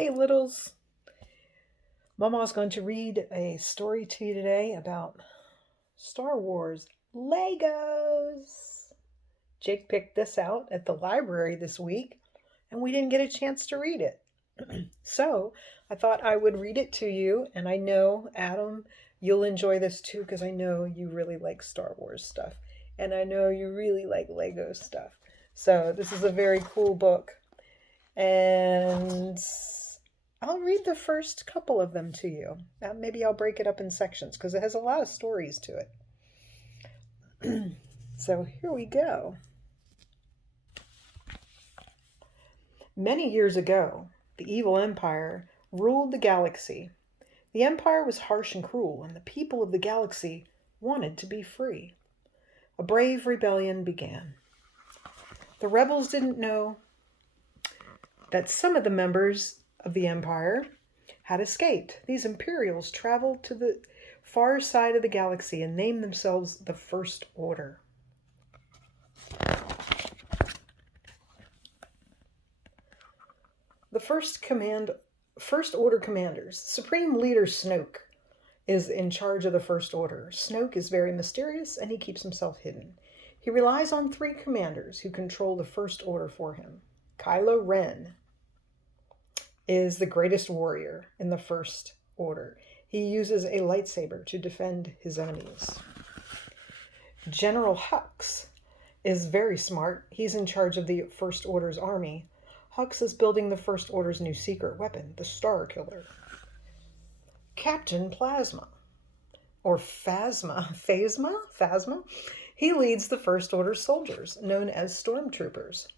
Hey, littles. Mama's going to read a story to you today about Star Wars Legos. Jake picked this out at the library this week, and we didn't get a chance to read it. So I thought I would read it to you, and I know, Adam, you'll enjoy this too because I know you really like Star Wars stuff, and I know you really like Lego stuff. So this is a very cool book, and I'll read the first couple of them to you. Maybe I'll break it up in sections because it has a lot of stories to it. So here we go. Many years ago, the evil empire ruled the galaxy. The empire was harsh and cruel, and the people of the galaxy wanted to be free. A brave rebellion began. The rebels didn't know that some of the members of the empire had escaped. These Imperials traveled to the far side of the galaxy and named themselves the First Order. The First Order commanders. Supreme Leader Snoke is in charge of the First Order. Snoke is very mysterious and he keeps himself hidden. He relies on three commanders who control the First Order for him. Kylo Ren is the greatest warrior in the First Order. He uses a lightsaber to defend his enemies. General Hux is very smart. He's in charge of the First Order's army. Hux is building the First Order's new secret weapon, the Star Killer. Captain Plasma, or Phasma? He leads the First Order soldiers, known as stormtroopers.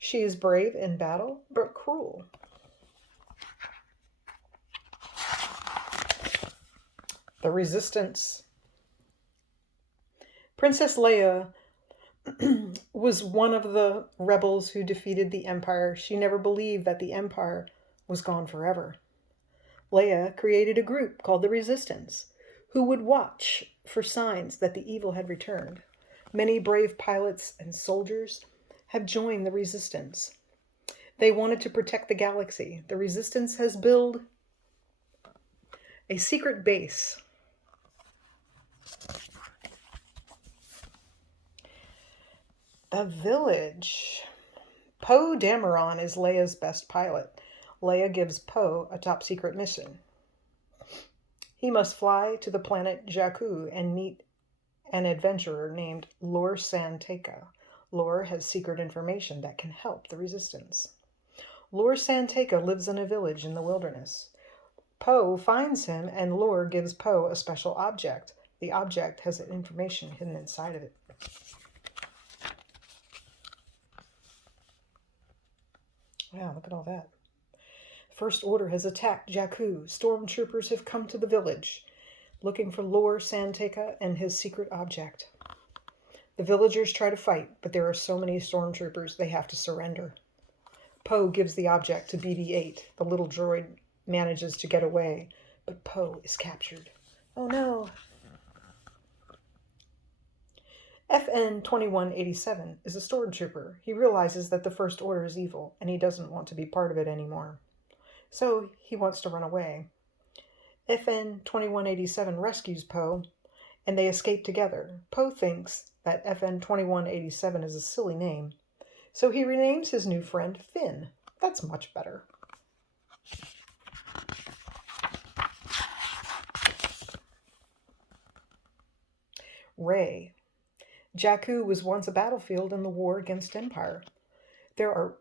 She is brave in battle, but cruel. The Resistance. Princess Leia was one of the rebels who defeated the Empire. She never believed that the Empire was gone forever. Leia created a group called the Resistance, who would watch for signs that the evil had returned. Many brave pilots and soldiers have joined the Resistance. They wanted to protect the galaxy. The Resistance has built a secret base. The Village. Poe Dameron is Leia's best pilot. Leia gives Poe a top secret mission. He must fly to the planet Jakku and meet an adventurer named Lor San Tekka. Lor has secret information that can help the Resistance. Lor San Tekka lives in a village in the wilderness. Poe finds him and Lor gives Poe a special object. The object has information hidden inside of it. Wow, look at all that. First Order has attacked Jakku. Stormtroopers have come to the village, looking for Lor San Tekka and his secret object. The villagers try to fight, but there are so many stormtroopers they have to surrender. Poe gives the object to BB-8. The little droid manages to get away, but Poe is captured. Oh no! FN 2187 is a stormtrooper. He realizes that the First Order is evil, and he doesn't want to be part of it anymore. So he wants to run away. FN 2187 rescues Poe, and they escape together. Poe thinks that FN 2187 is a silly name, so he renames his new friend Finn. That's much better. Rey. Jakku was once a battlefield in the war against Empire. There are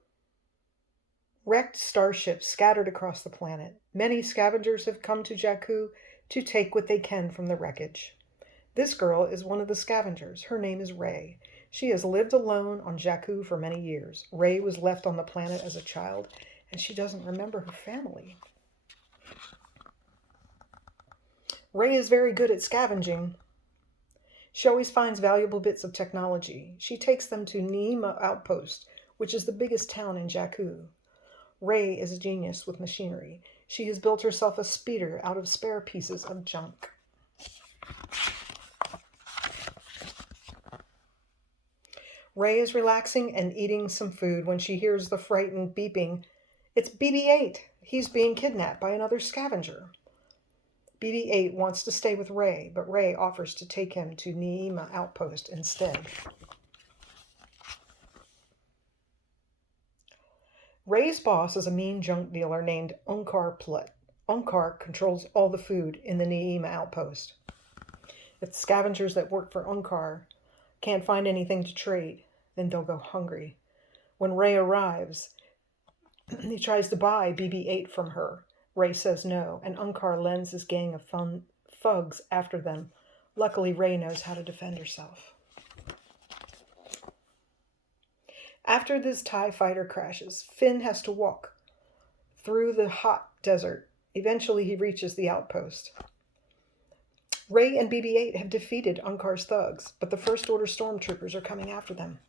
wrecked starships scattered across the planet. Many scavengers have come to Jakku to take what they can from the wreckage. This girl is one of the scavengers. Her name is Rey. She has lived alone on Jakku for many years. Rey was left on the planet as a child, and she doesn't remember her family. Rey is very good at scavenging. She always finds valuable bits of technology. She takes them to Neema Outpost, which is the biggest town in Jakku. Rey is a genius with machinery. She has built herself a speeder out of spare pieces of junk. Rey is relaxing and eating some food when she hears the frightened beeping It's BB-8. He's being kidnapped by another scavenger. BB-8 wants to stay with Ray, but Ray offers to take him to Neema Outpost instead. Ray's boss is a mean junk dealer named Unkar Plut. Unkar controls all the food in the Neema Outpost. If the scavengers that work for Unkar can't find anything to trade, then they'll go hungry. When Ray arrives, he tries to buy BB-8 from her. Ray says no, and Unkar lends his gang of thugs after them. Luckily, Ray knows how to defend herself. After this TIE fighter crashes, Finn has to walk through the hot desert. Eventually, he reaches the outpost. Ray and BB-8 have defeated Unkar's thugs, but the First Order stormtroopers are coming after them.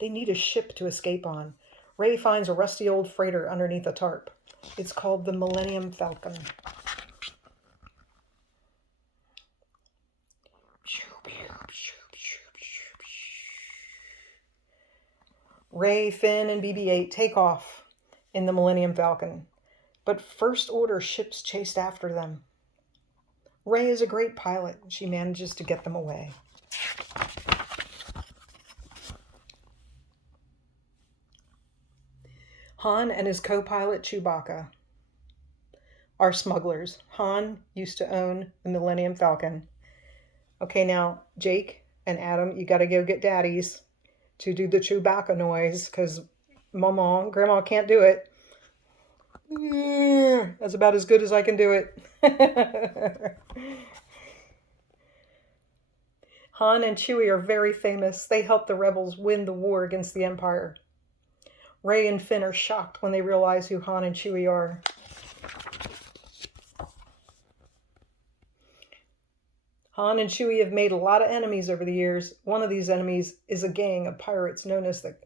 They need a ship to escape on. Ray finds a rusty old freighter underneath a tarp. It's called the Millennium Falcon. Ray, Finn, and BB-8 take off in the Millennium Falcon, but First Order ships chased after them. Ray is a great pilot. She manages to get them away. Han and his co-pilot Chewbacca are smugglers. Han used to own the Millennium Falcon. Okay, now, Jake and Adam, you got to go get daddies to do the Chewbacca noise, because Maw Maw, Grandma can't do it. That's about as good as I can do it. Han and Chewie are very famous. They helped the rebels win the war against the Empire. Ray and Finn are shocked when they realize who Han and Chewie are. Han and Chewie have made a lot of enemies over the years. One of these enemies is a gang of pirates known as the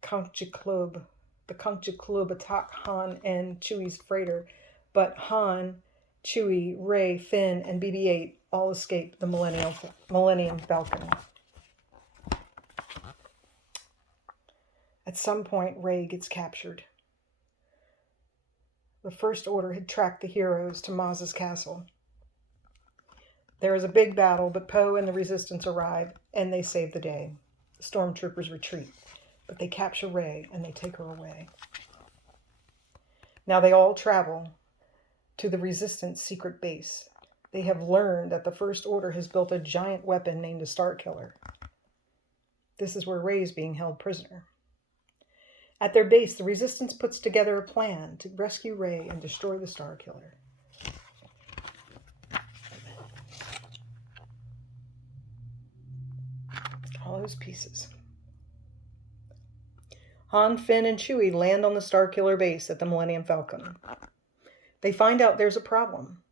Concha Club. The Concha Club attack Han and Chewie's freighter, but Han, Chewie, Ray, Finn, and BB-8 all escape the Millennium Falcon. At some point, Ray gets captured. The First Order had tracked the heroes to Maz's castle. There is a big battle, but Poe and the Resistance arrive, and they save the day. The stormtroopers retreat, but they capture Ray, and they take her away. Now they all travel to the Resistance secret base. They have learned that the First Order has built a giant weapon named a Starkiller. This is where Ray is being held prisoner. At their base, the Resistance puts together a plan to rescue Ray and destroy the Starkiller. All those pieces. Han, Finn, and Chewie land on the Starkiller base at the Millennium Falcon. They find out there's a problem.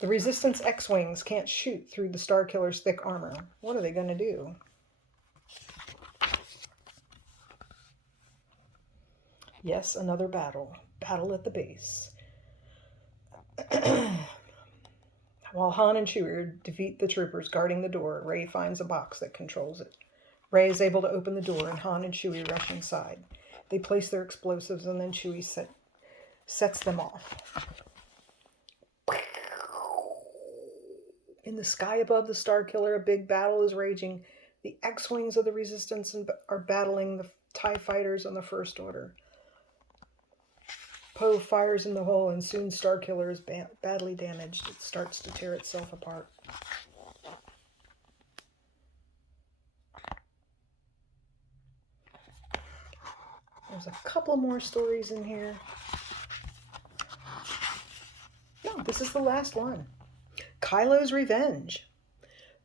The Resistance X-Wings can't shoot through the Starkiller's thick armor. What are they going to do? Yes, another battle. Battle at the base. While Han and Chewie defeat the troopers guarding the door, Ray finds a box that controls it. Ray is able to open the door, and Han and Chewie rush inside. They place their explosives, and then Chewie sets them off. In the sky above the Starkiller, a big battle is raging. The X-Wings of the Resistance are battling the TIE fighters on the First Order. Poe fires in the hole, and soon Starkiller is badly damaged. It starts to tear itself apart. There's a couple more stories in here. No, this is the last one. Kylo's Revenge.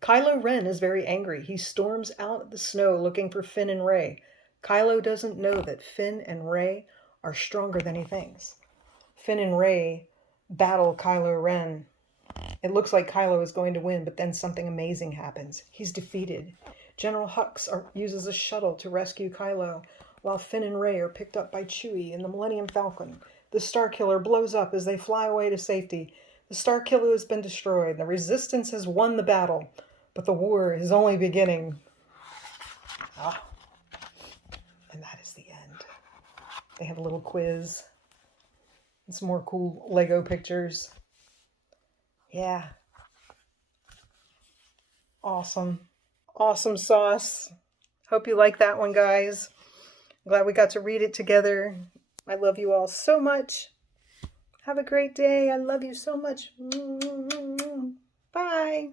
Kylo Ren is very angry. He storms out of the snow looking for Finn and Rey. Kylo doesn't know that Finn and Rey are stronger than he thinks. Finn and Rey battle Kylo Ren. It looks like Kylo is going to win, but then something amazing happens. He's defeated. General Hux uses a shuttle to rescue Kylo, while Finn and Rey are picked up by Chewie in the Millennium Falcon. The Starkiller blows up as they fly away to safety. The Starkiller has been destroyed. The Resistance has won the battle, but the war is only beginning. Yeah. And that is the end. They have a little quiz and some more cool Lego pictures. Yeah. Awesome. Awesome sauce. Hope you like that one, guys. I'm glad we got to read it together. I love you all so much. Have a great day. I love you so much. Bye.